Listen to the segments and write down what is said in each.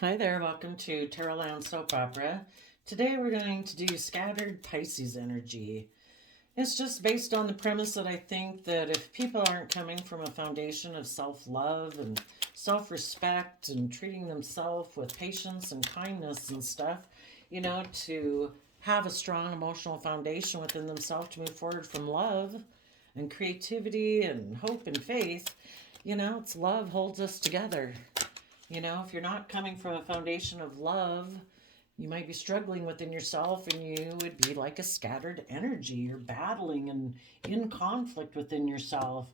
Hi there, welcome to Tarotland Soap Opera. Today we're going to do scattered Pisces energy. It's just based on the premise that I think that if people aren't coming from a foundation of self-love and self-respect and treating themselves with patience and kindness and stuff, to have a strong emotional foundation within themselves to move forward from love and creativity and hope and faith, it's love holds us together. If you're not coming from a foundation of love, you might be struggling within yourself and you would be like a scattered energy. You're battling and in conflict within yourself,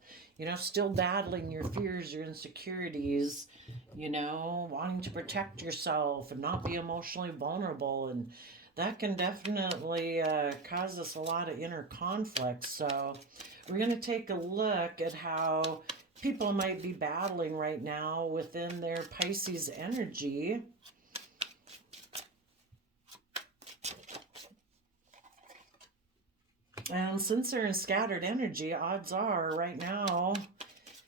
still battling your fears, your insecurities, wanting to protect yourself and not be emotionally vulnerable. And that can definitely cause us a lot of inner conflict. So, we're going to take a look at how people might be battling right now within their Pisces energy. And since they're in scattered energy, odds are right now,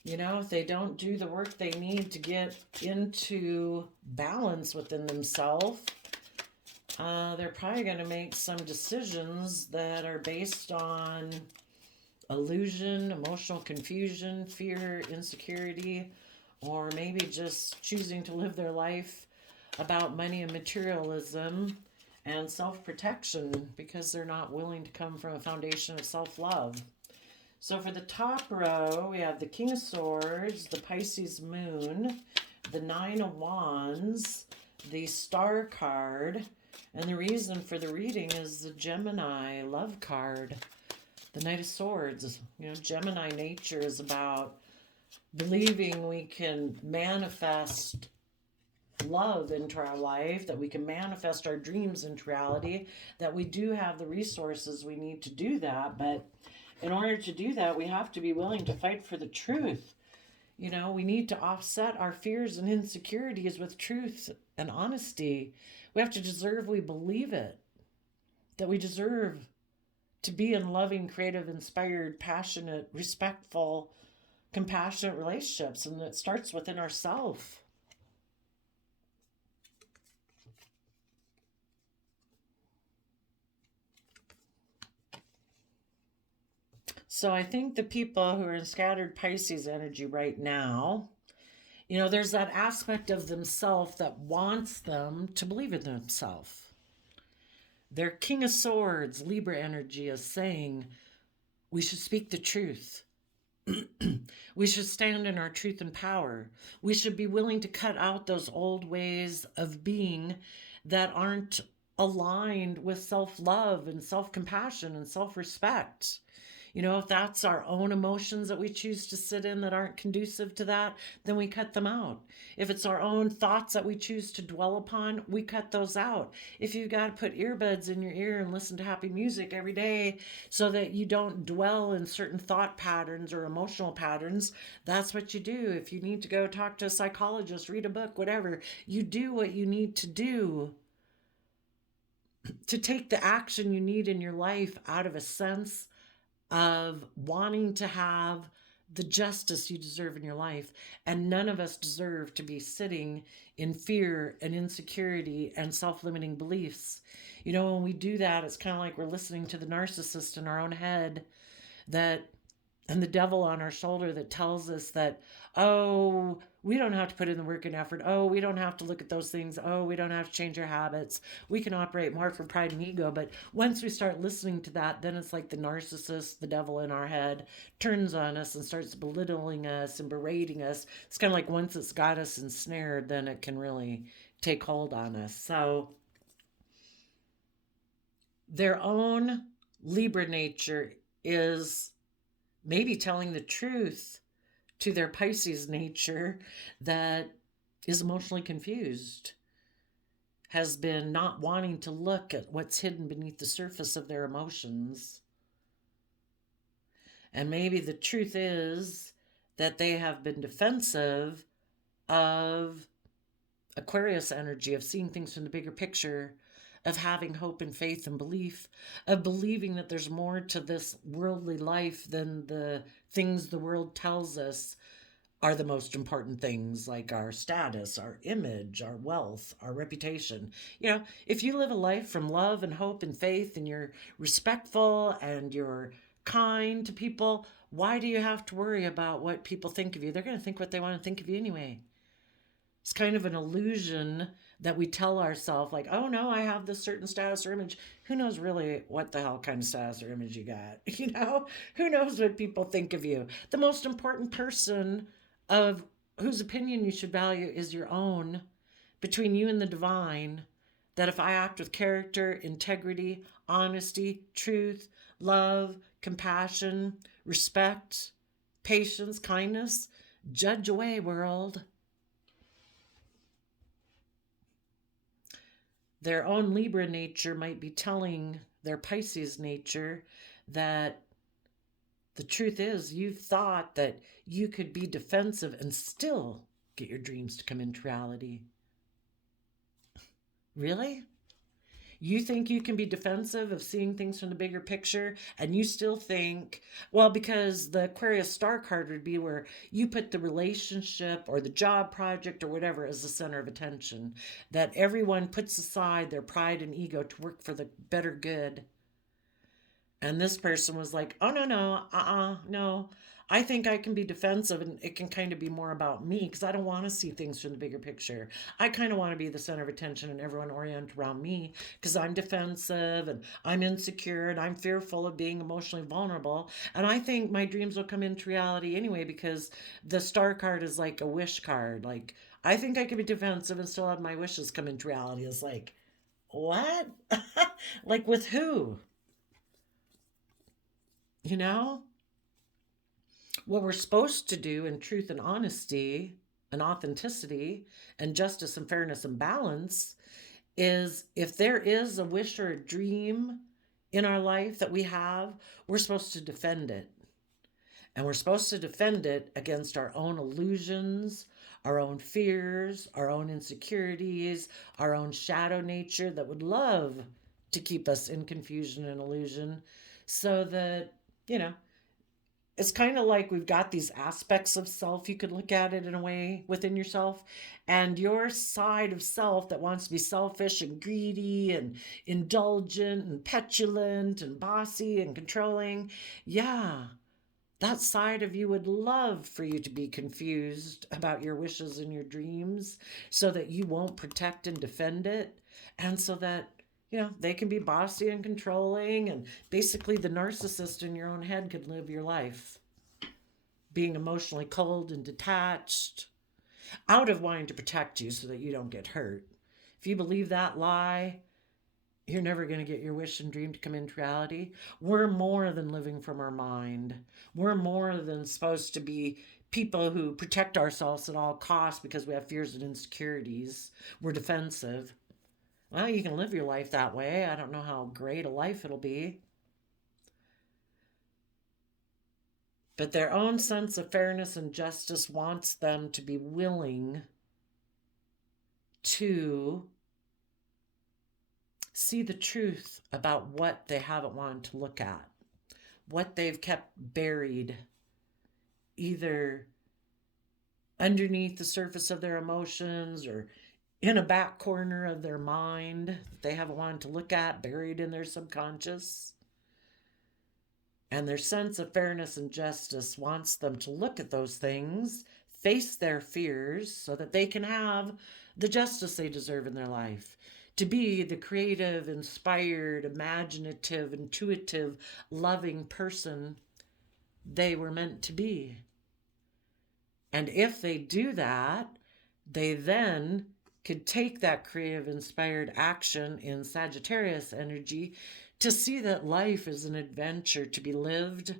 if they don't do the work they need to get into balance within themselves, they're probably going to make some decisions that are based on illusion, emotional confusion, fear, insecurity, or maybe just choosing to live their life about money and materialism and self protection because they're not willing to come from a foundation of self love. So for the top row, we have the King of Swords, the Pisces Moon, the Nine of Wands, the Star card, and the reason for the reading is the Gemini love card. The Knight of Swords, Gemini nature is about believing we can manifest love into our life, that we can manifest our dreams into reality, that we do have the resources we need to do that. But in order to do that, we have to be willing to fight for the truth. We need to offset our fears and insecurities with truth and honesty. We have to deserve we believe it, that we deserve to be in loving, creative, inspired, passionate, respectful, compassionate relationships. And it starts within ourselves. So I think the people who are in scattered Pisces energy right now, there's that aspect of themselves that wants them to believe in themselves. Their King of Swords, Libra energy, is saying we should speak the truth. We should stand in our truth and power. We should be willing to cut out those old ways of being that aren't aligned with self love and self compassion and self respect. If that's our own emotions that we choose to sit in that aren't conducive to that, then we cut them out. If it's our own thoughts that we choose to dwell upon, we cut those out. If you've got to put earbuds in your ear and listen to happy music every day so that you don't dwell in certain thought patterns or emotional patterns, that's what you do. If you need to go talk to a psychologist, read a book, whatever, you do what you need to do to take the action you need in your life out of a sense of wanting to have the justice you deserve in your life. And none of us deserve to be sitting in fear and insecurity and self limiting beliefs. When we do that, it's kind of like we're listening to the narcissist in our own head that and the devil on our shoulder that tells us that, oh, we don't have to put in the work and effort. Oh, we don't have to look at those things. Oh, we don't have to change our habits. We can operate more from pride and ego. But once we start listening to that, then it's like the narcissist, the devil in our head, turns on us and starts belittling us and berating us. It's kind of like once it's got us ensnared, then it can really take hold on us. So their own Libra nature is maybe telling the truth to their Pisces nature that is emotionally confused, has been not wanting to look at what's hidden beneath the surface of their emotions. And maybe the truth is that they have been defensive of Aquarius energy, of seeing things from the bigger picture, of having hope and faith and belief, of believing that there's more to this worldly life than the things the world tells us are the most important things, like our status, our image, our wealth, our reputation. If you live a life from love and hope and faith, and you're respectful and you're kind to people, why do you have to worry about what people think of you? They're going to think what they want to think of you anyway. It's kind of an illusion that we tell ourselves, like, oh no, I have this certain status or image. Who knows really what the hell kind of status or image you got? Who knows what people think of you? The most important person of whose opinion you should value is your own, between you and the divine. That if I act with character, integrity, honesty, truth, love, compassion, respect, patience, kindness, judge away, world. Their own Libra nature might be telling their Pisces nature that the truth is, you thought that you could be defensive and still get your dreams to come into reality. Really? You think you can be defensive of seeing things from the bigger picture, and you still think, well, because the Aquarius star card would be where you put the relationship or the job project or whatever as the center of attention, that everyone puts aside their pride and ego to work for the better good. And this person was like, oh, no, no, no. I think I can be defensive, and it can kind of be more about me because I don't want to see things from the bigger picture. I kind of want to be the center of attention and everyone orient around me because I'm defensive and I'm insecure and I'm fearful of being emotionally vulnerable. And I think my dreams will come into reality anyway because the star card is like a wish card. Like, I think I can be defensive and still have my wishes come into reality. It's like, what? Like, with who? You know? What we're supposed to do in truth and honesty and authenticity and justice and fairness and balance is, if there is a wish or a dream in our life that we have, we're supposed to defend it. And we're supposed to defend it against our own illusions, our own fears, our own insecurities, our own shadow nature that would love to keep us in confusion and illusion, so that, you know, it's kind of like we've got these aspects of self. You could look at it in a way within yourself, and your side of self that wants to be selfish and greedy and indulgent and petulant and bossy and controlling. Yeah, that side of you would love for you to be confused about your wishes and your dreams, so that you won't protect and defend it, and so that, they can be bossy and controlling, and basically the narcissist in your own head could live your life, being emotionally cold and detached, out of wanting to protect you so that you don't get hurt. If you believe that lie, you're never going to get your wish and dream to come into reality. We're more than living from our mind. We're more than supposed to be people who protect ourselves at all costs because we have fears and insecurities. We're defensive. Well, you can live your life that way. I don't know how great a life it'll be. But their own sense of fairness and justice wants them to be willing to see the truth about what they haven't wanted to look at, what they've kept buried, either underneath the surface of their emotions or in a back corner of their mind that they haven't wanted to look at, buried in their subconscious. And their sense of fairness and justice wants them to look at those things, face their fears, so that they can have the justice they deserve in their life, to be the creative, inspired, imaginative, intuitive, loving person they were meant to be. And if they do that, they then could take that creative, inspired action in Sagittarius energy to see that life is an adventure to be lived.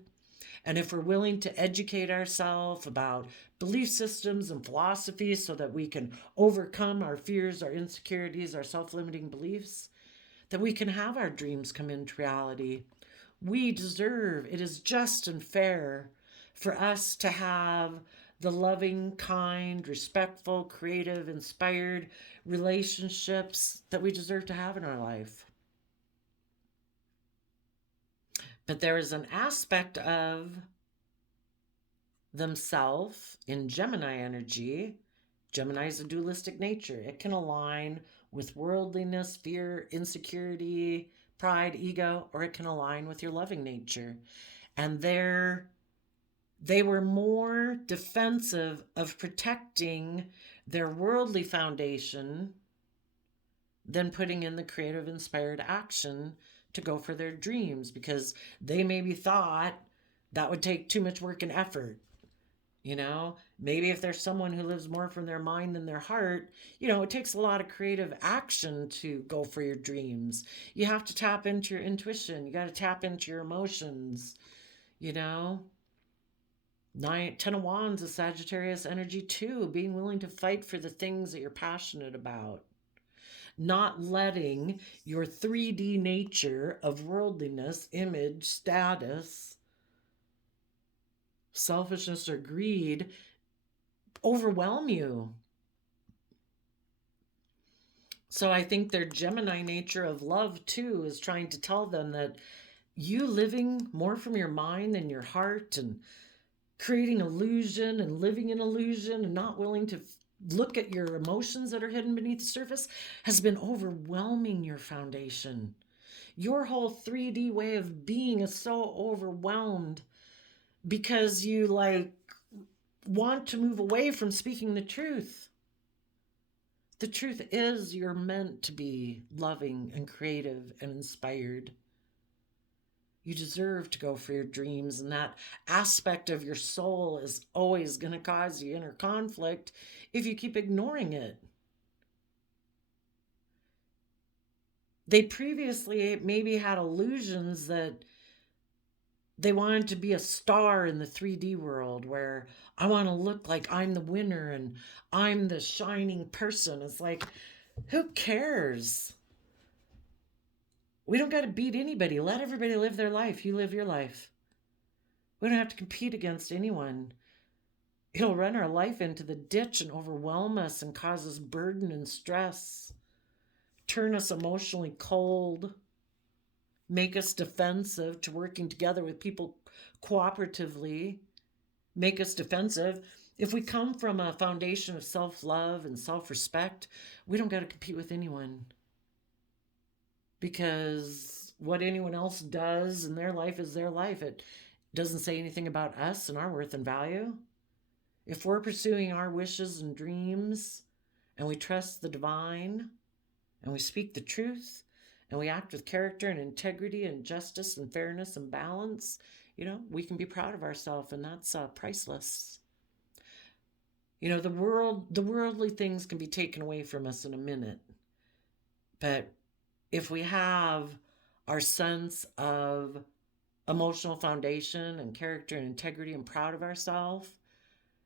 And if we're willing to educate ourselves about belief systems and philosophies so that we can overcome our fears, our insecurities, our self-limiting beliefs, that we can have our dreams come into reality. We deserve, it is just and fair for us to have the loving, kind, respectful, creative, inspired relationships that we deserve to have in our life. But there is an aspect of themself in Gemini energy. Gemini is a dualistic nature. It can align with worldliness, fear, insecurity, pride, ego, or it can align with your loving nature. And they were more defensive of protecting their worldly foundation than putting in the creative, inspired action to go for their dreams, because they maybe thought that would take too much work and effort. Maybe if there's someone who lives more from their mind than their heart, it takes a lot of creative action to go for your dreams. You have to tap into your intuition. You got to tap into your emotions. 10 of Wands is Sagittarius energy too, being willing to fight for the things that you're passionate about. Not letting your 3D nature of worldliness, image, status, selfishness, or greed overwhelm you. So I think their Gemini nature of love too is trying to tell them that you living more from your mind than your heart, and creating illusion and living in illusion and not willing to look at your emotions that are hidden beneath the surface, has been overwhelming your foundation. Your whole 3D way of being is so overwhelmed because you want to move away from speaking the truth. The truth is you're meant to be loving and creative and inspired. You deserve to go for your dreams, and that aspect of your soul is always going to cause you inner conflict if you keep ignoring it. They previously maybe had illusions that they wanted to be a star in the 3D world, where I want to look like I'm the winner and I'm the shining person. It's like, who cares? We don't got to beat anybody. Let everybody live their life. You live your life. We don't have to compete against anyone. It'll run our life into the ditch and overwhelm us and cause us burden and stress, turn us emotionally cold, make us defensive to working together with people cooperatively, make us defensive. If we come from a foundation of self-love and self-respect, we don't got to compete with anyone, because what anyone else does in their life is their life. It doesn't say anything about us and our worth and value. If we're pursuing our wishes and dreams, and we trust the divine, and we speak the truth, and we act with character and integrity and justice and fairness and balance, we can be proud of ourselves, and that's priceless. The worldly things can be taken away from us in a minute, but if we have our sense of emotional foundation and character and integrity and proud of ourselves,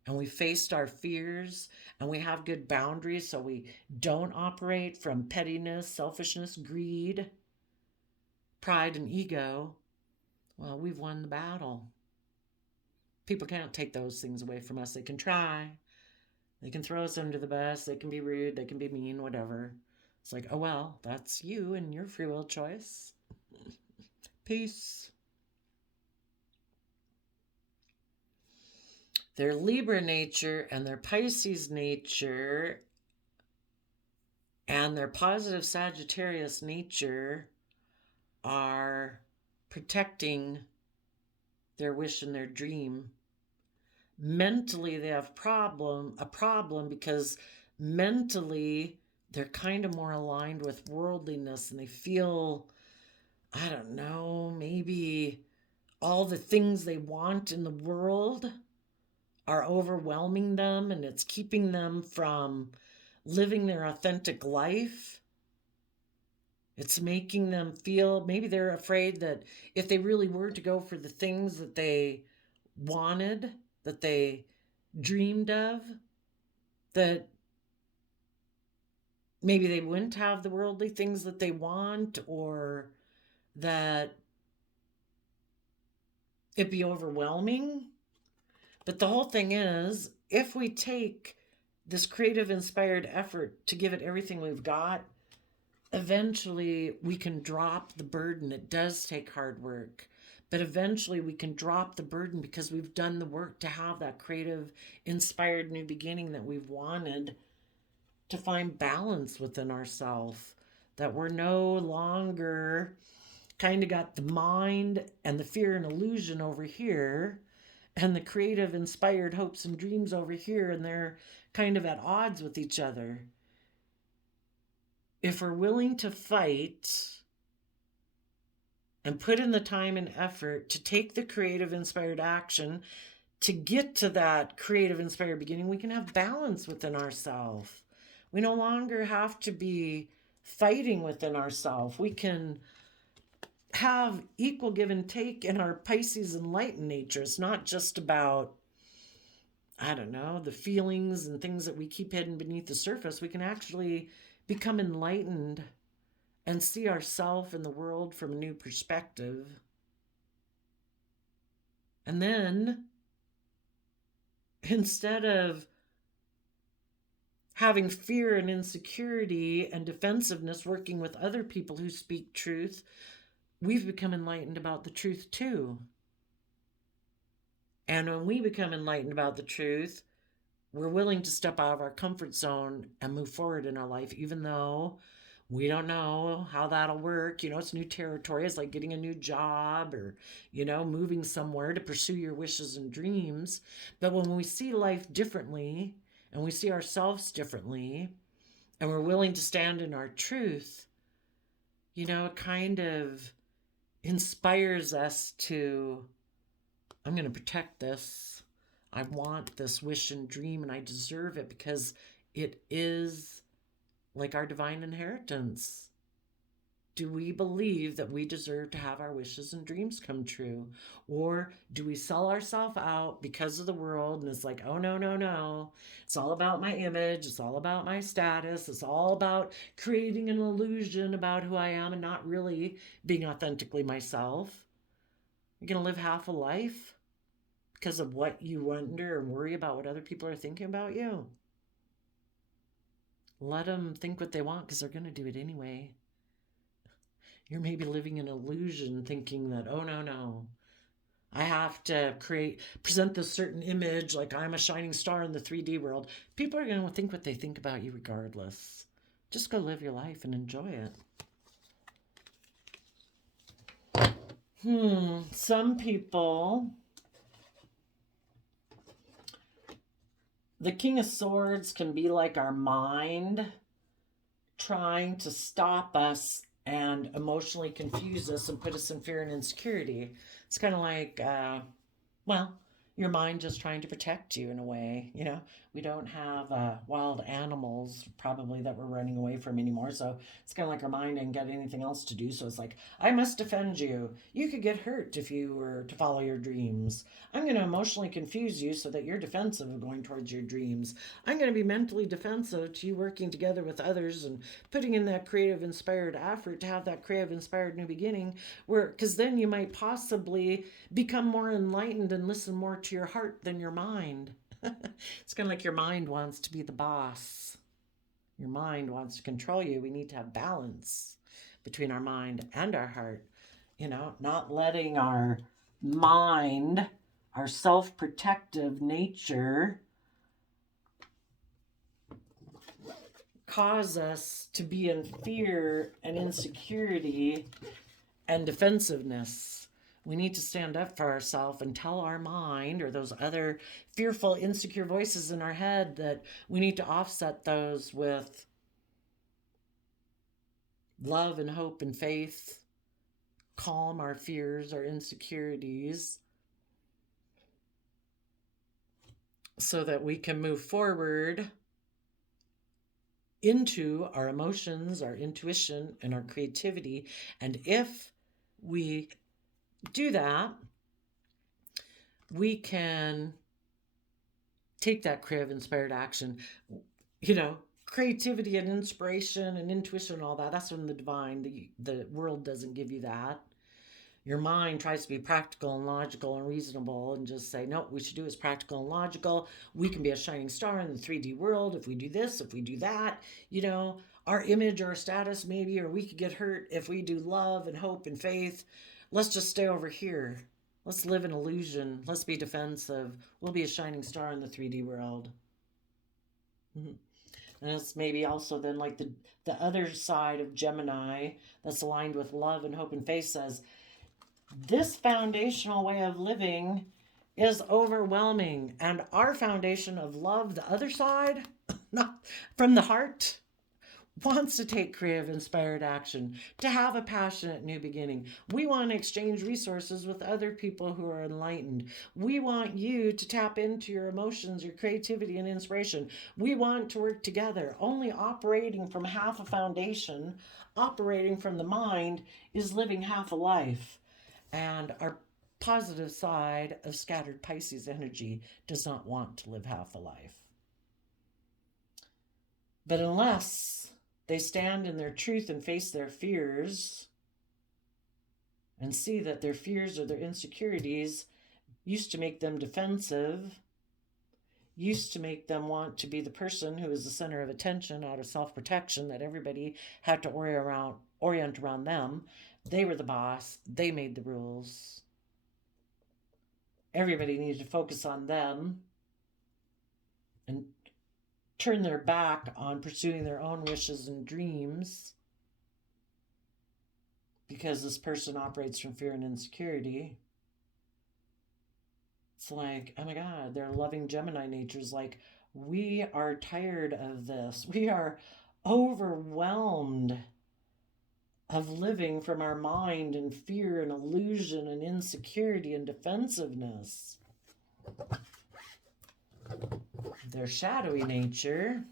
and we faced our fears, and we have good boundaries so we don't operate from pettiness, selfishness, greed, pride, and ego, well, we've won the battle. People can't take those things away from us. They can try. They can throw us under the bus. They can be rude. They can be mean, whatever. It's like, oh, well, that's you and your free will choice. Peace. Their Libra nature and their Pisces nature and their positive Sagittarius nature are protecting their wish and their dream. Mentally, they have a problem because mentally they're kind of more aligned with worldliness, and they feel, I don't know, maybe all the things they want in the world are overwhelming them, and it's keeping them from living their authentic life. It's making them feel, maybe they're afraid that if they really were to go for the things that they wanted, that they dreamed of, that maybe they wouldn't have the worldly things that they want, or that it'd be overwhelming. But the whole thing is, if we take this creative, inspired effort to give it everything we've got, eventually we can drop the burden. It does take hard work, But eventually we can drop the burden because we've done the work to have that creative, inspired new beginning that we've wanted, to find balance within ourselves. That we're no longer kind of got the mind and the fear and illusion over here, and the creative, inspired hopes and dreams over here, and they're kind of at odds with each other. If we're willing to fight and put in the time and effort to take the creative, inspired action to get to that creative, inspired beginning, we can have balance within ourselves. We no longer have to be fighting within ourselves. We can have equal give and take in our Pisces enlightened nature. It's not just about, I don't know, the feelings and things that we keep hidden beneath the surface. We can actually become enlightened and see ourselves and the world from a new perspective. And then, instead of having fear and insecurity and defensiveness working with other people who speak truth, we've become enlightened about the truth too. And when we become enlightened about the truth, we're willing to step out of our comfort zone and move forward in our life, even though we don't know how that'll work. It's new territory. It's like getting a new job or, moving somewhere to pursue your wishes and dreams. But when we see life differently and we see ourselves differently and we're willing to stand in our truth, it kind of inspires us to, I'm going to protect this. I want this wish and dream and I deserve it because it is like our divine inheritance. Do we believe that we deserve to have our wishes and dreams come true? Or do we sell ourselves out because of the world and it's like, oh, no, no, no. It's all about my image. It's all about my status. It's all about creating an illusion about who I am and not really being authentically myself. You're going to live half a life because of what you wonder and worry about what other people are thinking about you. Let them think what they want because they're going to do it anyway. You're maybe living an illusion thinking that, oh, no, no. I have to present this certain image like I'm a shining star in the 3D world. People are going to think what they think about you regardless. Just go live your life and enjoy it. Some people, the King of Swords can be like our mind trying to stop us and emotionally confuse us and put us in fear and insecurity. It's kind of like, your mind just trying to protect you in a way. We don't have wild animals probably that we're running away from anymore. So it's kind of like our mind ain't got anything else to do. So it's like, I must defend you. You could get hurt if you were to follow your dreams. I'm going to emotionally confuse you so that you're defensive of going towards your dreams. I'm going to be mentally defensive to you working together with others and putting in that creative, inspired effort to have that creative, inspired new beginning, because then you might possibly become more enlightened and listen more to your heart than your mind. It's kind of like your mind wants to be the boss. Your mind wants to control you. We need to have balance between our mind and our heart. Not letting our mind, our self-protective nature, cause us to be in fear and insecurity and defensiveness. We need to stand up for ourselves and tell our mind or those other fearful, insecure voices in our head that we need to offset those with love and hope and faith, calm our fears, our insecurities, so that we can move forward into our emotions, our intuition, and our creativity. And if we do that, we can take that creative, inspired action. Creativity and inspiration and intuition and all that, that's from the divine. The world doesn't give you that. Your mind tries to be practical and logical and reasonable and just say, no, what we should do is practical and logical. We can be a shining star in the 3D world if we do this, if we do that. Our image or status maybe, or we could get hurt if we do love and hope and faith. Let's just stay over here. Let's live in illusion. Let's be defensive. We'll be a shining star in the 3D world. Mm-hmm. And it's maybe also then like the other side of Gemini that's aligned with love and hope and faith says, this foundational way of living is overwhelming. And our foundation of love, the other side, not from the heart, wants to take creative, inspired action, to have a passionate new beginning. We want to exchange resources with other people who are enlightened. We want you to tap into your emotions, your creativity, and inspiration. We want to work together. Only operating from half a foundation, operating from the mind, is living half a life. And our positive side of scattered Pisces energy does not want to live half a life. But unless they stand in their truth and face their fears and see that their fears or their insecurities used to make them defensive, used to make them want to be the person who is the center of attention out of self-protection, that everybody had to orient around them. They were the boss. They made the rules. Everybody needed to focus on them and turn their back on pursuing their own wishes and dreams because this person operates from fear and insecurity. It's like, oh my God, their loving Gemini nature is like, we are tired of this. We are overwhelmed of living from our mind and fear and illusion and insecurity and defensiveness. Their shadowy nature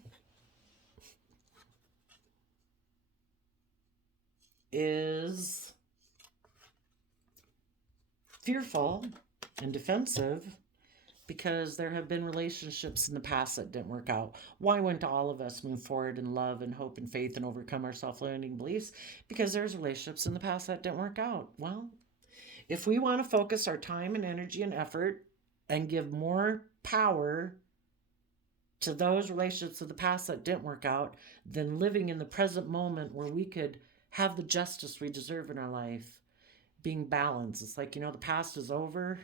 is fearful and defensive because there have been relationships in the past that didn't work out. Why wouldn't all of us move forward in love and hope and faith and overcome our self-limiting beliefs? Because there's relationships in the past that didn't work out. Well, if we want to focus our time and energy and effort and give more power to those relationships of the past that didn't work out, then living in the present moment where we could have the justice we deserve in our life, being balanced. It's like, the past is over.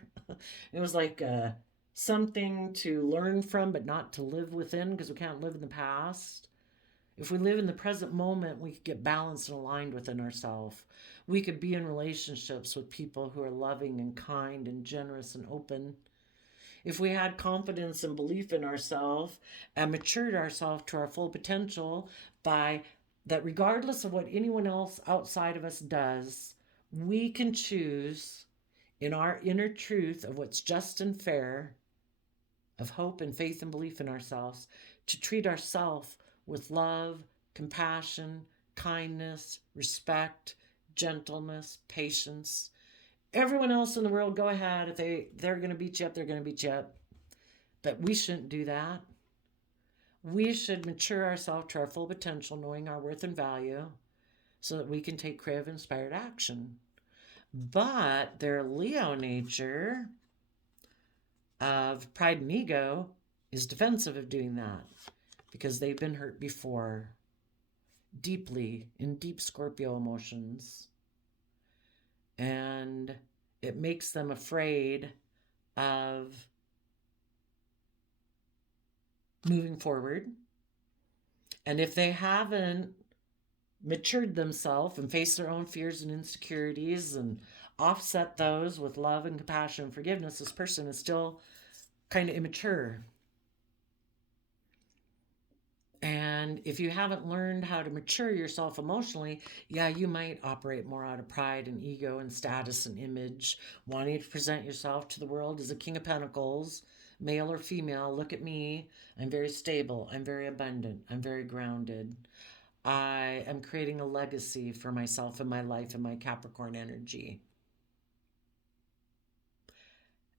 It was like something to learn from, but not to live within, because we can't live in the past. If we live in the present moment, we could get balanced and aligned within ourselves. We could be in relationships with people who are loving and kind and generous and open. If we had confidence and belief in ourselves and matured ourselves to our full potential by that, regardless of what anyone else outside of us does, we can choose in our inner truth of what's just and fair, of hope and faith and belief in ourselves, to treat ourselves with love, compassion, kindness, respect, gentleness, patience. Everyone else in the world, go ahead. If they're going to beat you up, they're going to beat you up. But we shouldn't do that. We should mature ourselves to our full potential, knowing our worth and value, so that we can take creative, inspired action. But their Leo nature of pride and ego is defensive of doing that because they've been hurt before, deeply, in deep Scorpio emotions. And it makes them afraid of moving forward. And if they haven't matured themselves and faced their own fears and insecurities and offset those with love and compassion and forgiveness, this person is still kind of immature. And if you haven't learned how to mature yourself emotionally, you might operate more out of pride and ego and status and image, wanting to present yourself to the world as a King of Pentacles, male or female. Look at me. I'm very stable. I'm very abundant. I'm very grounded. I am creating a legacy for myself and my life and my Capricorn energy.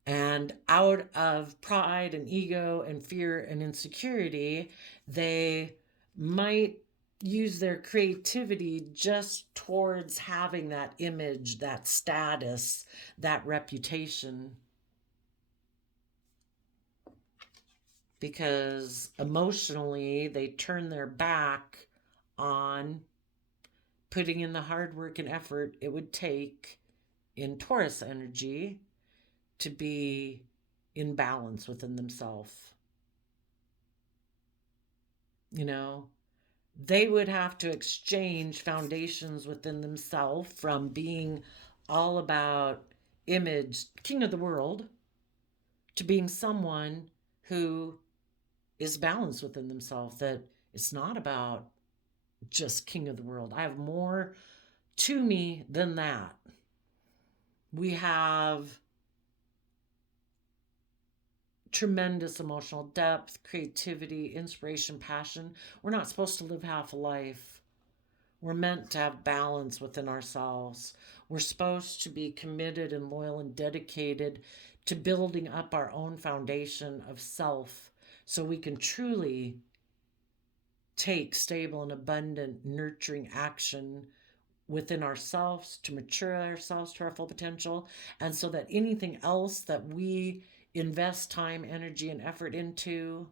And out of pride and ego and fear and insecurity, they might use their creativity just towards having that image, that status, that reputation. Because emotionally, they turn their back on putting in the hard work and effort it would take in Taurus energy to be in balance within themselves. You know, they would have to exchange foundations within themselves from being all about image, king of the world, to being someone who is balanced within themselves, that it's not about just king of the world. I have more to me than that. We have tremendous emotional depth, creativity, inspiration, passion. We're not supposed to live half a life. We're meant to have balance within ourselves. We're supposed to be committed and loyal and dedicated to building up our own foundation of self so we can truly take stable and abundant, nurturing action within ourselves to mature ourselves to our full potential. And so that anything else that we invest time, energy, and effort into,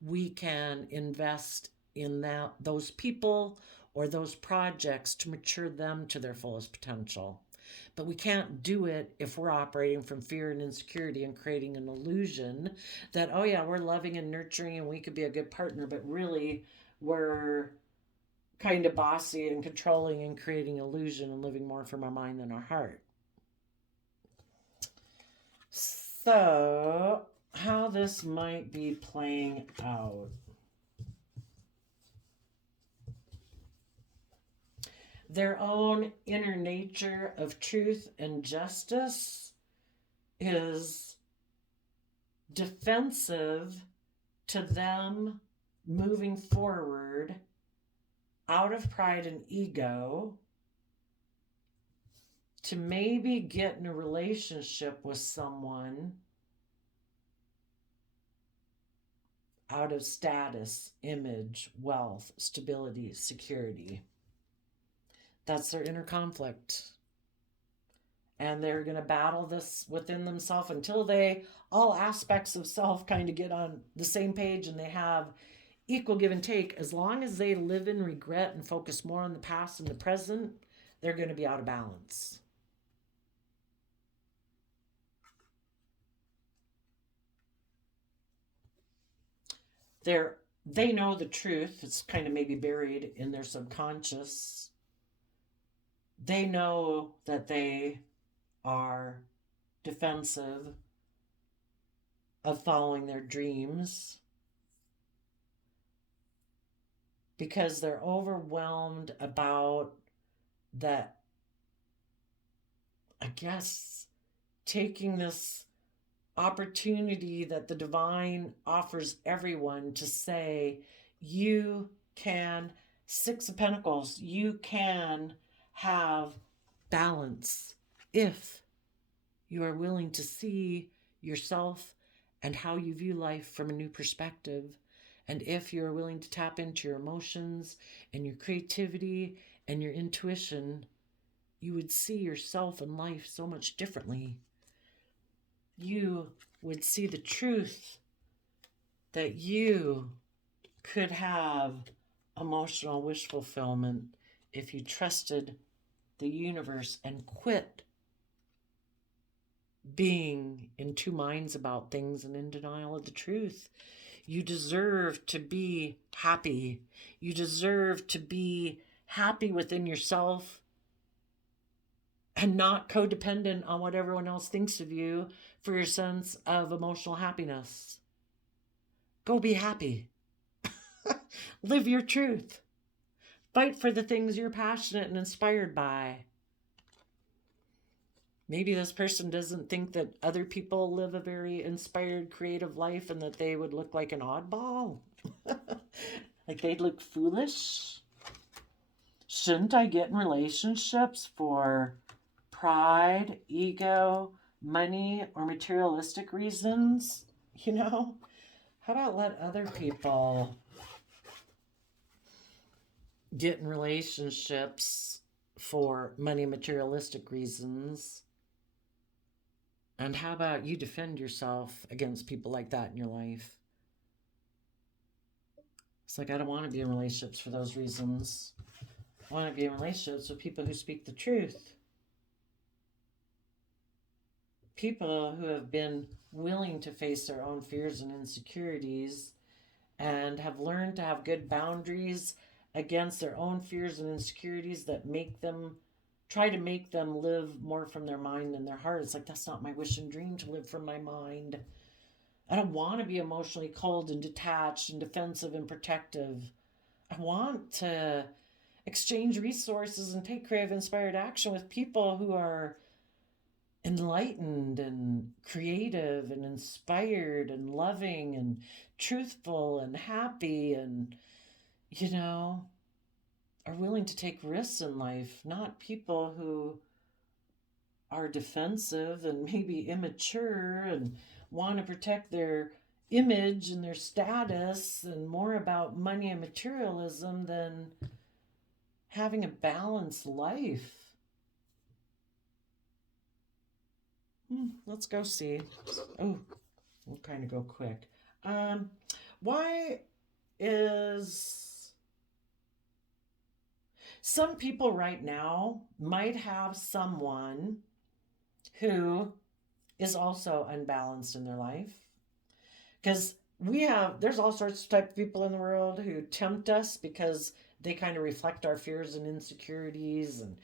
we can invest in those people or those projects to mature them to their fullest potential. But we can't do it if we're operating from fear and insecurity and creating an illusion that, oh yeah, we're loving and nurturing and we could be a good partner, but really we're kind of bossy and controlling and creating illusion and living more from our mind than our heart. So, how this might be playing out. Their own inner nature of truth and justice is defensive to them moving forward out of pride and ego to maybe get in a relationship with someone out of status, image, wealth, stability, security. That's their inner conflict. And they're going to battle this within themselves until all aspects of self kind of get on the same page and they have equal give and take. As long as they live in regret and focus more on the past and the present, they're going to be out of balance. They know the truth. It's kind of maybe buried in their subconscious. They know that they are defensive of following their dreams because they're overwhelmed about that, I guess, taking this opportunity that the divine offers everyone to say, you can, Six of Pentacles, you can have balance if you are willing to see yourself and how you view life from a new perspective. And if you're willing to tap into your emotions and your creativity and your intuition, you would see yourself and life so much differently. You would see the truth that you could have emotional wish fulfillment if you trusted the universe and quit being in two minds about things and in denial of the truth. You deserve to be happy. You deserve to be happy within yourself and not codependent on what everyone else thinks of you for your sense of emotional happiness. Go be happy. Live your truth. Fight for the things you're passionate and inspired by. Maybe this person doesn't think that other people live a very inspired, creative life and that they would look like an oddball. Like they'd look foolish. Shouldn't I get in relationships for pride, ego, money, or materialistic reasons? You know? How about let other people get in relationships for money, materialistic reasons? And how about you defend yourself against people like that in your life? It's like, I don't want to be in relationships for those reasons. I want to be in relationships with people who speak the truth. people who have been willing to face their own fears and insecurities and have learned to have good boundaries against their own fears and insecurities that make them try to make them live more from their mind than their heart. It's like, that's not my wish and dream to live from my mind. I don't want to be emotionally cold and detached and defensive and protective. I want to exchange resources and take creative, inspired action with people who are enlightened and creative and inspired and loving and truthful and happy and, are willing to take risks in life, not people who are defensive and maybe immature and want to protect their image and their status and more about money and materialism than having a balanced life. Let's go see. Oh, we'll kind of go quick. Why is some people right now might have someone who is also unbalanced in their life? Because there's all sorts of type of people in the world who tempt us because they kind of reflect our fears and insecurities and,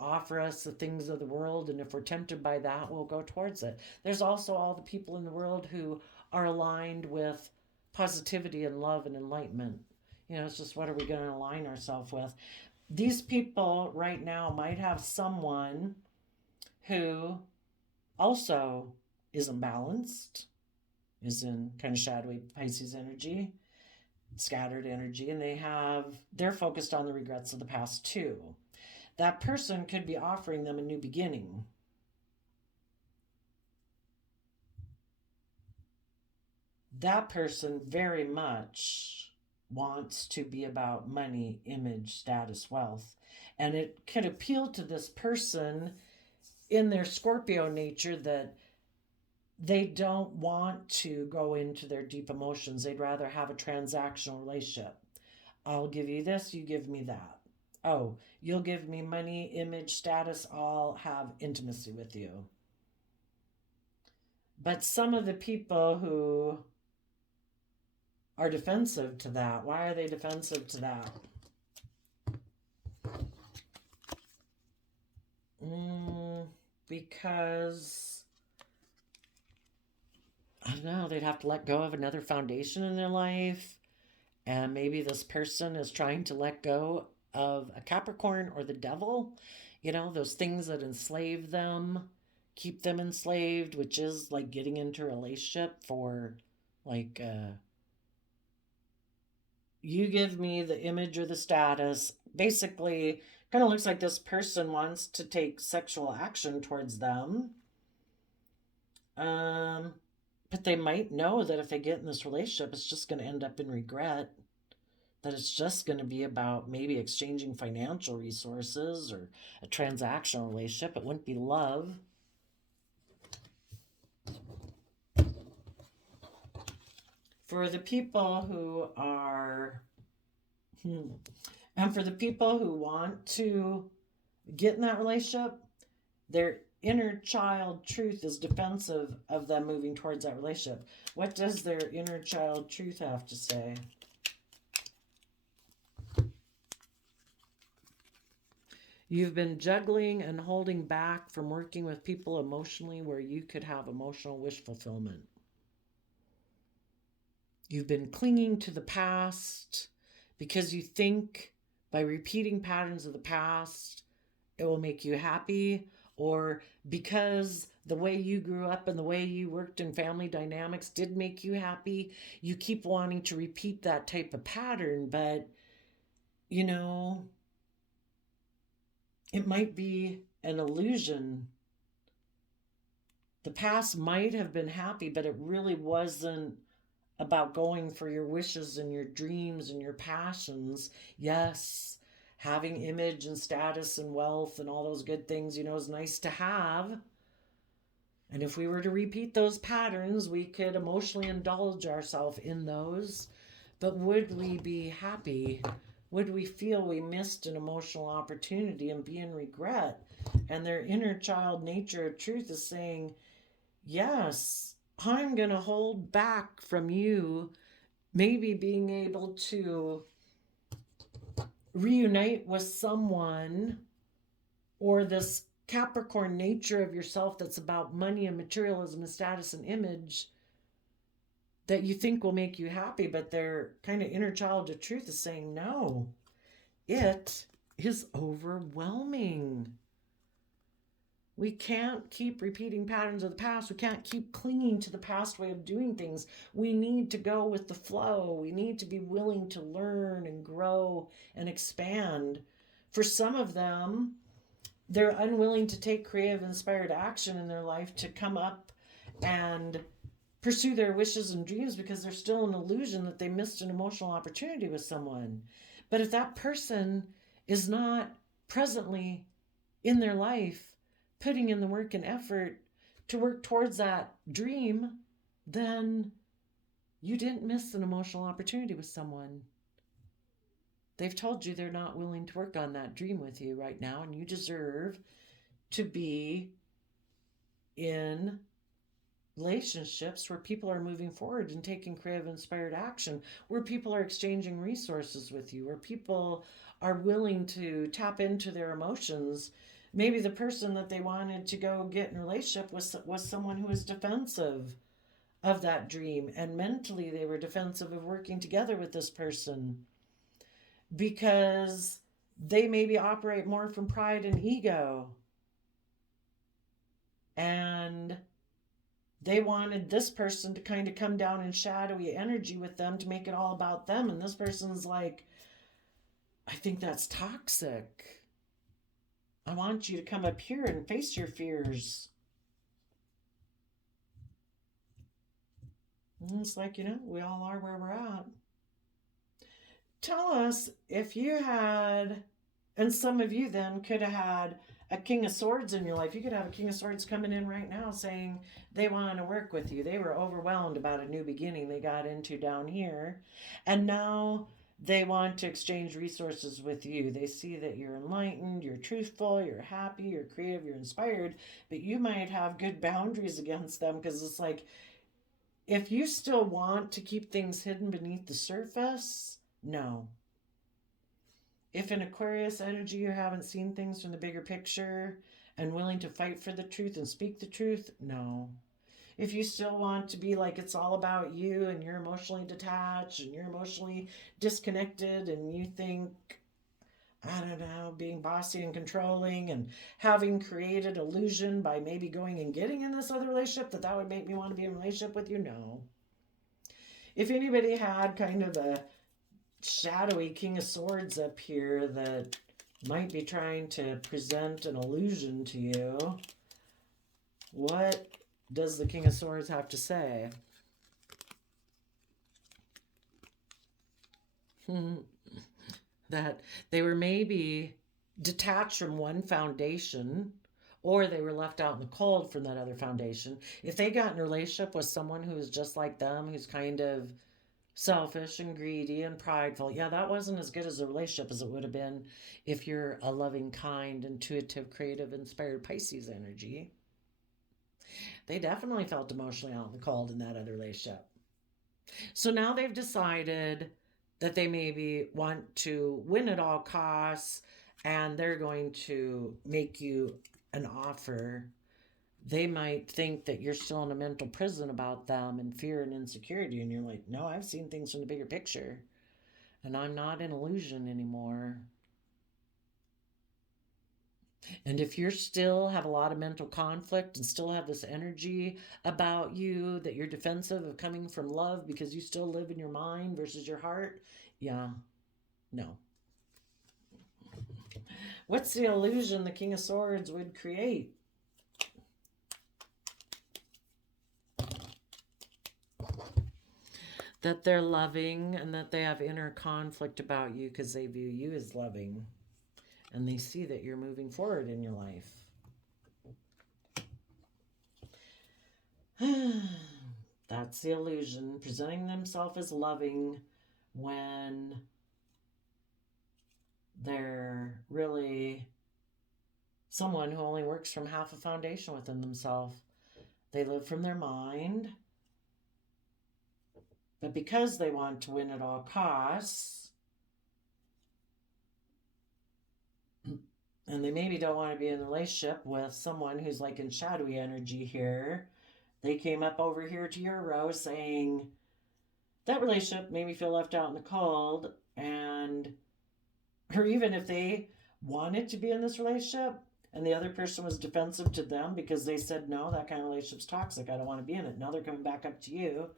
offer us the things of the world. And if we're tempted by that, we'll go towards it. There's also all the people in the world who are aligned with positivity and love and enlightenment. It's just, what are we going to align ourselves with? These people right now might have someone who also is imbalanced, is in kind of shadowy Pisces energy, scattered energy, and they're focused on the regrets of the past too. That person could be offering them a new beginning. That person very much wants to be about money, image, status, wealth. And it could appeal to this person in their Scorpio nature that they don't want to go into their deep emotions. They'd rather have a transactional relationship. I'll give you this, you give me that. Oh, you'll give me money, image, status, I'll have intimacy with you. But some of the people who are defensive to that, why are they defensive to that? Because, I don't know, they'd have to let go of another foundation in their life. And maybe this person is trying to let go of a Capricorn or the devil, those things that enslave them, keep them enslaved, which is like getting into a relationship for like, you give me the image or the status. Basically, kind of looks like this person wants to take sexual action towards them. But they might know that if they get in this relationship, it's just going to end up in regret. That it's just going to be about maybe exchanging financial resources or a transactional relationship. It wouldn't be love. For the people who are, and for the people who want to get in that relationship, their inner child truth is defensive of them moving towards that relationship. What does their inner child truth have to say? You've been juggling and holding back from working with people emotionally where you could have emotional wish fulfillment. You've been clinging to the past because you think by repeating patterns of the past, it will make you happy, or because the way you grew up and the way you worked in family dynamics did make you happy, you keep wanting to repeat that type of pattern. But, it might be an illusion. The past might have been happy, but it really wasn't about going for your wishes and your dreams and your passions. Yes, having image and status and wealth and all those good things, is nice to have. And if we were to repeat those patterns, we could emotionally indulge ourselves in those. But would we be happy? Would we feel we missed an emotional opportunity and be in regret? And their inner child nature of truth is saying, yes, I'm going to hold back from you maybe being able to reunite with someone, or this Capricorn nature of yourself that's about money and materialism and status and image that you think will make you happy, but their kind of inner child of truth is saying, no, it is overwhelming. We can't keep repeating patterns of the past. We can't keep clinging to the past way of doing things. We need to go with the flow. We need to be willing to learn and grow and expand. For some of them, they're unwilling to take creative, inspired action in their life to come up and pursue their wishes and dreams because they're still in illusion that they missed an emotional opportunity with someone. But if that person is not presently in their life putting in the work and effort to work towards that dream, then you didn't miss an emotional opportunity with someone. They've told you they're not willing to work on that dream with you right now, and you deserve to be in relationships where people are moving forward and taking creative, inspired action, where people are exchanging resources with you, where people are willing to tap into their emotions. Maybe the person that they wanted to go get in a relationship was someone who was defensive of that dream, and mentally they were defensive of working together with this person because they maybe operate more from pride and ego, and they wanted this person to kind of come down in shadowy energy with them to make it all about them. And this person's like, I think that's toxic. I want you to come up here and face your fears. And it's like, we all are where we're at. Tell us if you had, and some of you then could have had a King of Swords in your life. You could have a King of Swords coming in right now saying they want to work with you. They were overwhelmed about a new beginning they got into down here. And now they want to exchange resources with you. They see that you're enlightened, you're truthful, you're happy, you're creative, you're inspired, but you might have good boundaries against them because it's like, if you still want to keep things hidden beneath the surface, no. If in Aquarius energy you haven't seen things from the bigger picture and willing to fight for the truth and speak the truth, no. If you still want to be like it's all about you and you're emotionally detached and you're emotionally disconnected and you think, I don't know, being bossy and controlling and having created illusion by maybe going and getting in this other relationship that would make me want to be in a relationship with you, no. If anybody had kind of a shadowy King of Swords up here that might be trying to present an illusion to you, what does the King of Swords have to say? That they were maybe detached from one foundation, or they were left out in the cold from that other foundation. If they got in a relationship with someone who is just like them, who's kind of selfish and greedy and prideful, yeah, that wasn't as good as a relationship as it would have been if you're a loving, kind, intuitive, creative, inspired Pisces energy. They definitely felt emotionally out in the cold in that other relationship. So now they've decided that they maybe want to win at all costs, and they're going to make you an offer. They might think that you're still in a mental prison about them and fear and insecurity, and you're like, no, I've seen things from the bigger picture, and I'm not in illusion anymore. And if you still have a lot of mental conflict and still have this energy about you that you're defensive of coming from love because you still live in your mind versus your heart, yeah, no. What's the illusion the King of Swords would create? That they're loving and that they have inner conflict about you because they view you as loving and they see that you're moving forward in your life. That's the illusion, presenting themselves as loving when they're really someone who only works from half a foundation within themselves. They live from their mind. But because they want to win at all costs, and they maybe don't want to be in a relationship with someone who's like in shadowy energy here, they came up over here to your row saying, that relationship made me feel left out in the cold. And, or even if they wanted to be in this relationship and the other person was defensive to them because they said, no, that kind of relationship's toxic, I don't want to be in it. Now they're coming back up to you.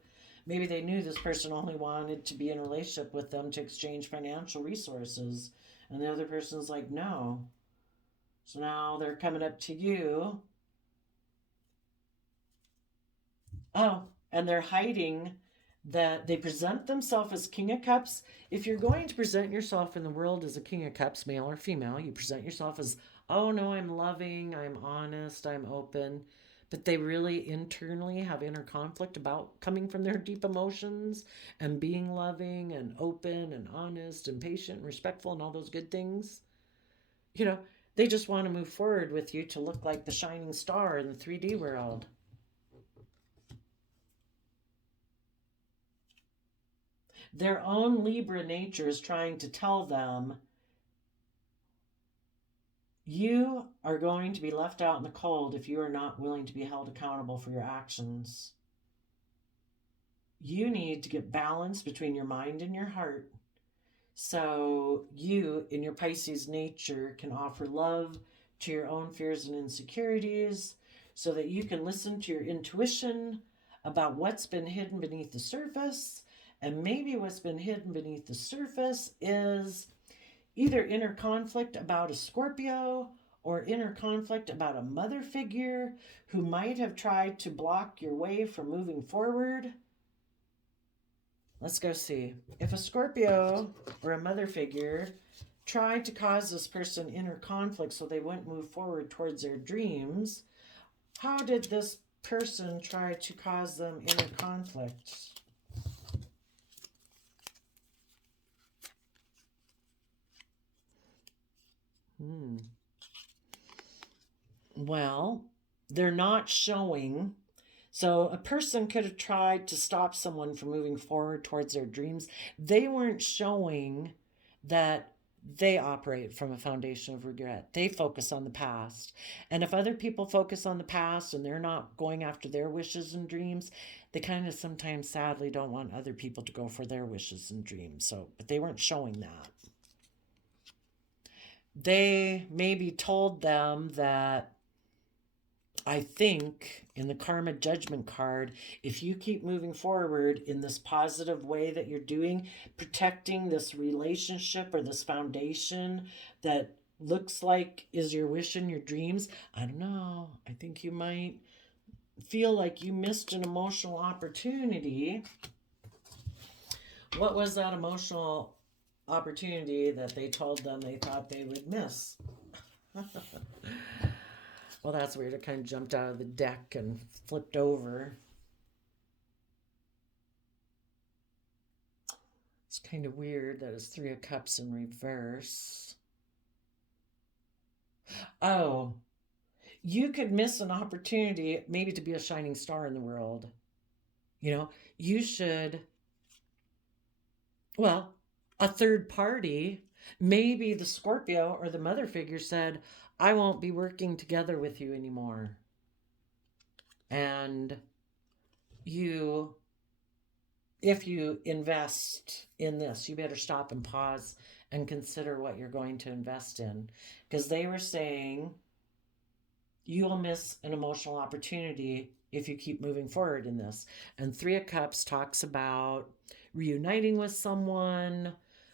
Maybe they knew this person only wanted to be in a relationship with them to exchange financial resources. And the other person's like, no. So now they're coming up to you. Oh, and they're hiding that they present themselves as King of Cups. If you're going to present yourself in the world as a King of Cups, male or female, you present yourself as, oh no, I'm loving, I'm honest, I'm open. But they really internally have inner conflict about coming from their deep emotions and being loving and open and honest and patient and respectful and all those good things. You know, they just want to move forward with you to look like the shining star in the 3D world. Their own Libra nature is trying to tell them, you are going to be left out in the cold if you are not willing to be held accountable for your actions. You need to get balance between your mind and your heart. So you, in your Pisces nature, can offer love to your own fears and insecurities so that you can listen to your intuition about what's been hidden beneath the surface. And maybe what's been hidden beneath the surface is either inner conflict about a Scorpio or inner conflict about a mother figure who might have tried to block your way from moving forward. Let's go see. If a Scorpio or a mother figure tried to cause this person inner conflict so they wouldn't move forward towards their dreams, how did this person try to cause them inner conflict? Well, they're not showing. So a person could have tried to stop someone from moving forward towards their dreams. They weren't showing that they operate from a foundation of regret. They focus on the past. And if other people focus on the past and they're not going after their wishes and dreams, they kind of sometimes sadly don't want other people to go for their wishes and dreams. So, but they weren't showing that. They maybe told them that, I think in the karma judgment card, if you keep moving forward in this positive way that you're doing, protecting this relationship or this foundation that looks like is your wish and your dreams, I don't know. I think you might feel like you missed an emotional opportunity. What was that emotional opportunity that they told them they thought they would miss? Well, that's weird. It kind of jumped out of the deck and flipped over. It's kind of weird that it's 3 of Cups in reverse. Oh, you could miss an opportunity maybe to be a shining star in the world. You know, you should, well, a third party, maybe the Scorpio or the mother figure said, I won't be working together with you anymore. And you, if you invest in this, you better stop and pause and consider what you're going to invest in. Because they were saying you'll miss an emotional opportunity if you keep moving forward in this. And 3 of Cups talks about reuniting with someone,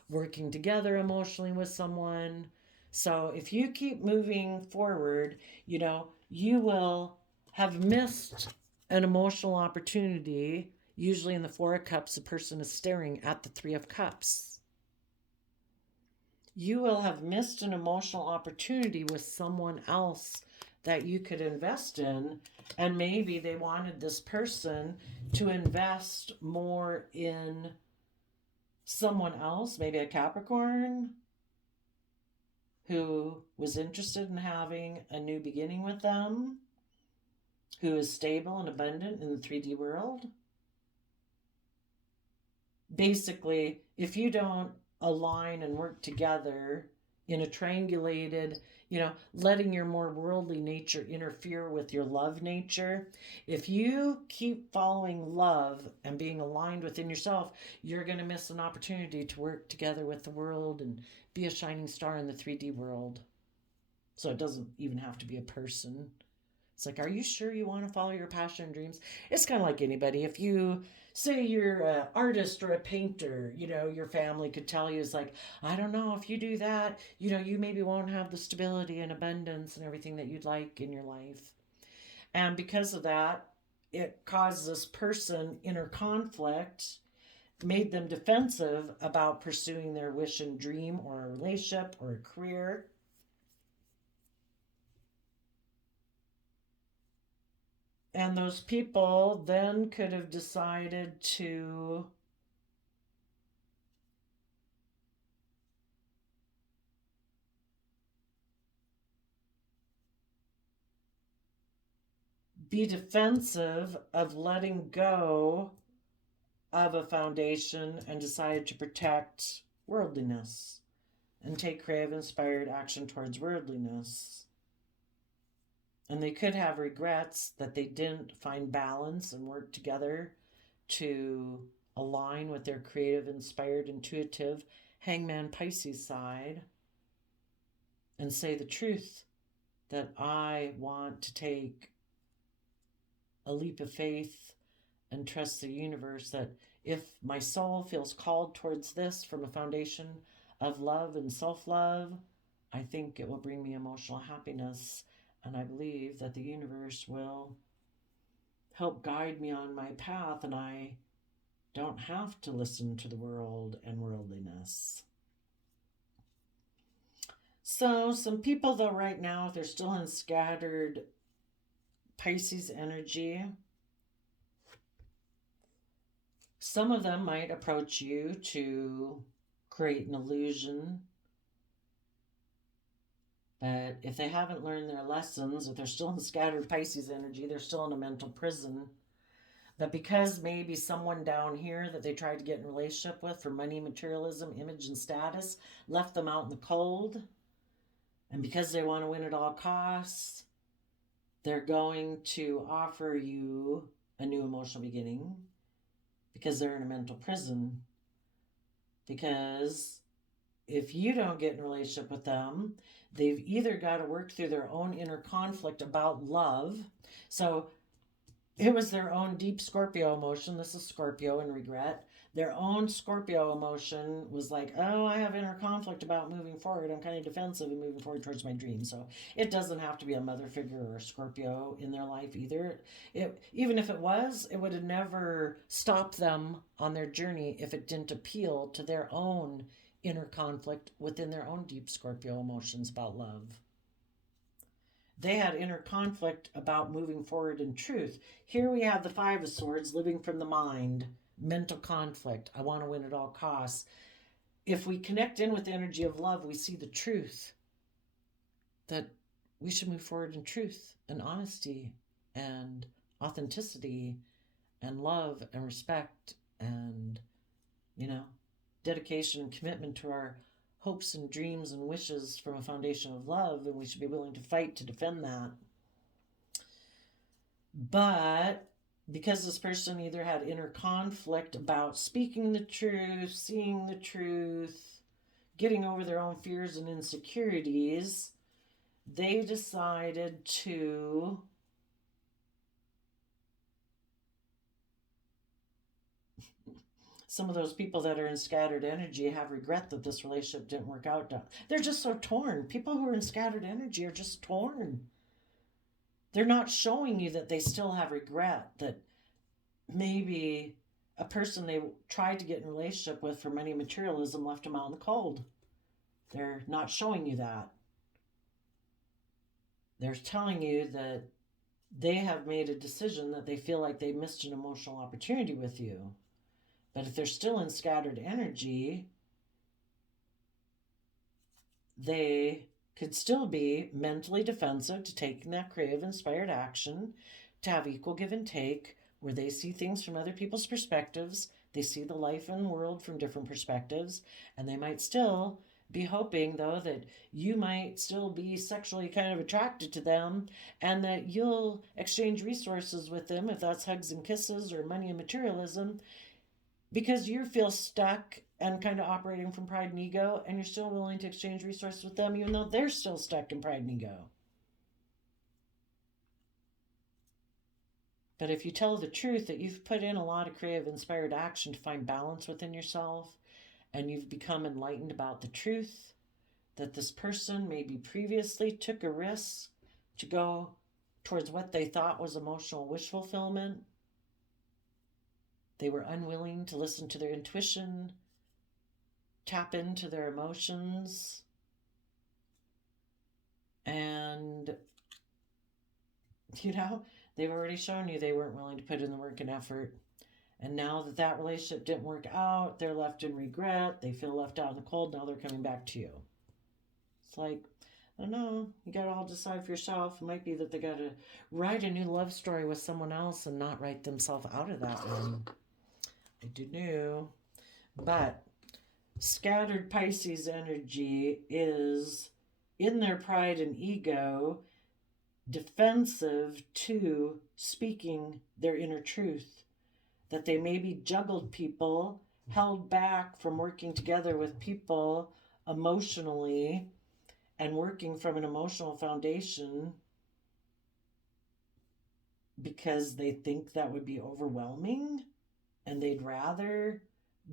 working together emotionally with someone. So if you keep moving forward, you know, you will have missed an emotional opportunity. Usually in the 4 of Cups, the person is staring at the 3 of Cups. You will have missed an emotional opportunity with someone else that you could invest in. And maybe they wanted this person to invest more in someone else, maybe a Capricorn, who was interested in having a new beginning with them. who is stable and abundant in the 3D world. Basically, if you don't align and work together in a triangulated, letting your more worldly nature interfere with your love nature, if you keep following love and being aligned within yourself, you're going to miss an opportunity to work together with the world and be a shining star in the 3D world. So it doesn't even have to be a person. It's like, are you sure you want to follow your passion and dreams? It's kind of like anybody. If you say you're an artist or a painter, your family could tell you, it's like, I don't know, if you do that, you maybe won't have the stability and abundance and everything that you'd like in your life. And because of that, it causes this person inner conflict, made them defensive about pursuing their wish and dream or a relationship or a career. And those people then could have decided to be defensive of letting go of a foundation and decided to protect worldliness and take creative inspired action towards worldliness. And they could have regrets that they didn't find balance and work together to align with their creative, inspired, intuitive Hangman Pisces side and say the truth that I want to take a leap of faith and trust the universe that if my soul feels called towards this from a foundation of love and self-love, I think it will bring me emotional happiness. And I believe that the universe will help guide me on my path, and I don't have to listen to the world and worldliness. So some people, though, right now, if they're still in scattered Pisces energy, some of them might approach you to create an illusion. But if they haven't learned their lessons, if they're still in scattered Pisces energy, they're still in a mental prison. But because maybe someone down here that they tried to get in a relationship with for money, materialism, image, and status left them out in the cold, and because they want to win at all costs, they're going to offer you a new emotional beginning because they're in a mental prison. Because if you don't get in a relationship with them, they've either got to work through their own inner conflict about love. So it was their own deep Scorpio emotion. This is Scorpio and regret. Their own Scorpio emotion was like, oh, I have inner conflict about moving forward. I'm kind of defensive and moving forward towards my dream. So it doesn't have to be a mother figure or a Scorpio in their life either. Even if it was, it would have never stopped them on their journey if it didn't appeal to their own inner conflict within their own deep Scorpio emotions about love. They had inner conflict about moving forward in truth. Here we have the Five of Swords, living from the mind, mental conflict. I want to win at all costs. If we connect in with the energy of love, we see the truth that we should move forward in truth and honesty and authenticity and love and respect and, dedication and commitment to our hopes and dreams and wishes from a foundation of love, and we should be willing to fight to defend that. But because this person either had inner conflict about speaking the truth, seeing the truth, getting over their own fears and insecurities, they decided to some of those people that are in scattered energy have regret that this relationship didn't work out. They're just so torn. People who are in scattered energy are just torn. They're not showing you that they still have regret, that maybe a person they tried to get in a relationship with for money and materialism left them out in the cold. They're not showing you that. They're telling you that they have made a decision that they feel like they missed an emotional opportunity with you. But if they're still in scattered energy, they could still be mentally defensive to taking that creative inspired action to have equal give and take, where they see things from other people's perspectives. They see the life and world from different perspectives, and they might still be hoping, though, that you might still be sexually kind of attracted to them, and that you'll exchange resources with them, if that's hugs and kisses or money and materialism, because you feel stuck and kind of operating from pride and ego, and you're still willing to exchange resources with them, even though they're still stuck in pride and ego. But if you tell the truth that you've put in a lot of creative, inspired action to find balance within yourself, and you've become enlightened about the truth, that this person maybe previously took a risk to go towards what they thought was emotional wish fulfillment, they were unwilling to listen to their intuition, tap into their emotions, and, they've already shown you they weren't willing to put in the work and effort. And now that that relationship didn't work out, they're left in regret. They feel left out in the cold. Now they're coming back to you. It's like, I don't know. You got to all decide for yourself. It might be that they got to write a new love story with someone else and not write themselves out of that one. I do know. But scattered Pisces energy is in their pride and ego, defensive to speaking their inner truth, that they maybe juggled people, held back from working together with people emotionally and working from an emotional foundation because they think that would be overwhelming, and they'd rather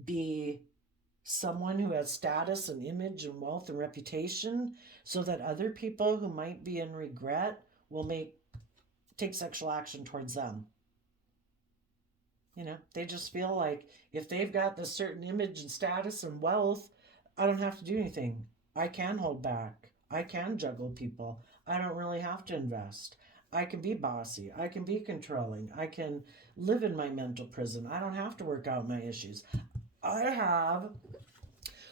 be someone who has status and image and wealth and reputation, so that other people who might be in regret will take sexual action towards them. They just feel like if they've got this certain image and status and wealth, I don't have to do anything. I can hold back. I can juggle people. I don't really have to invest. I can be bossy. I can be controlling. I can live in my mental prison. I don't have to work out my issues. I have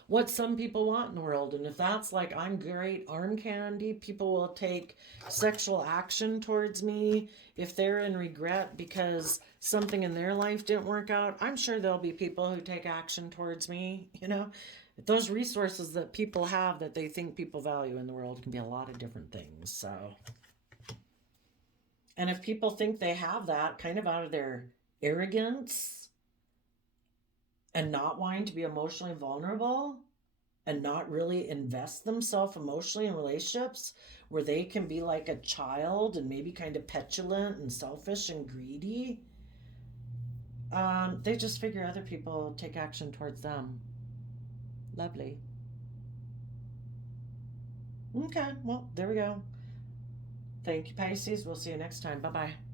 what some people want in the world. And if that's like I'm great arm candy, people will take sexual action towards me. If they're in regret because something in their life didn't work out, I'm sure there'll be people who take action towards me. Those resources that people have that they think people value in the world can be a lot of different things. So, and if people think they have that kind of out of their arrogance and not wanting to be emotionally vulnerable and not really invest themselves emotionally in relationships where they can be like a child and maybe kind of petulant and selfish and greedy, they just figure other people take action towards them. Lovely. Okay, well, there we go. Thank you, Pisces. We'll see you next time. Bye-bye.